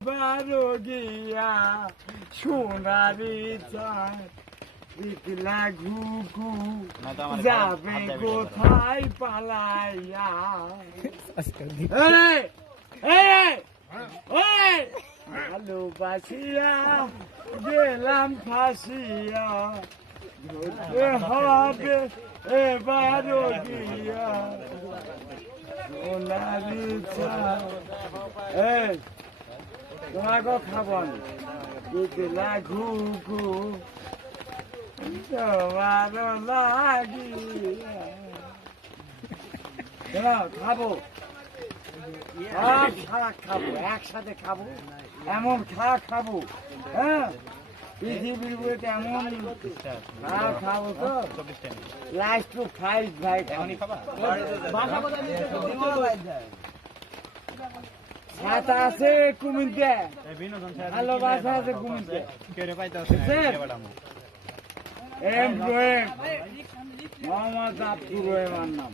বারো গিয়া সোনারি চাঁদলা ঘুঘু যাবে কোথায় পালাইয়া ভালোবাসিয়া গেলাম ফাঁসিয়া ধরতে হবে এবারও গিয়া সোনারি চাঁদ তোমাকে খাবো আমি দিদিলা ঘুঘু তোমারও লাগিয়া খাবো সব শাক খাবো একসাথে খাবো এমন খাবো হ্যাঁ পৃথিবীর বুড়িতে এমন খাবো তো লাস্ট টু খাই ভাই ছাতা আছে কুমিরতে ভালোবাসা আছে কুমিরতে মোহাম্মদ আব্দুর রহমান নাম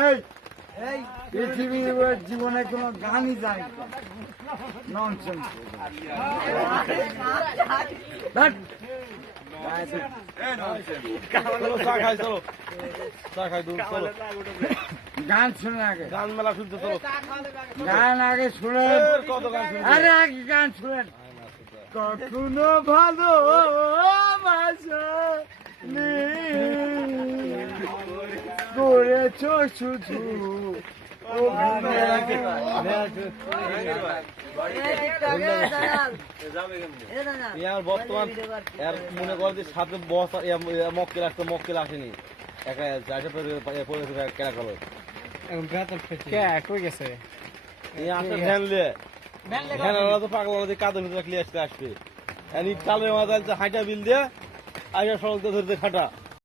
এই পৃথিবীর জীবনে কোনো গানই জানি ননসেন্স গান শুনে আগে গান মেলা শুনতে চলো গান আগে শুনে আরে আগে গান শুনেন কখনো ভালো করেছ শুধু বর্তমান মনে কর যে সাথে বস মক্কেল আসতো মক্কেল আসেনি একা কেনা খবর গেছে পাগলা কাদের ভিতরে আসবে চালের মাথায় হাঁটা বিল দিয়ে আগে সড়ক ধরতে খাটা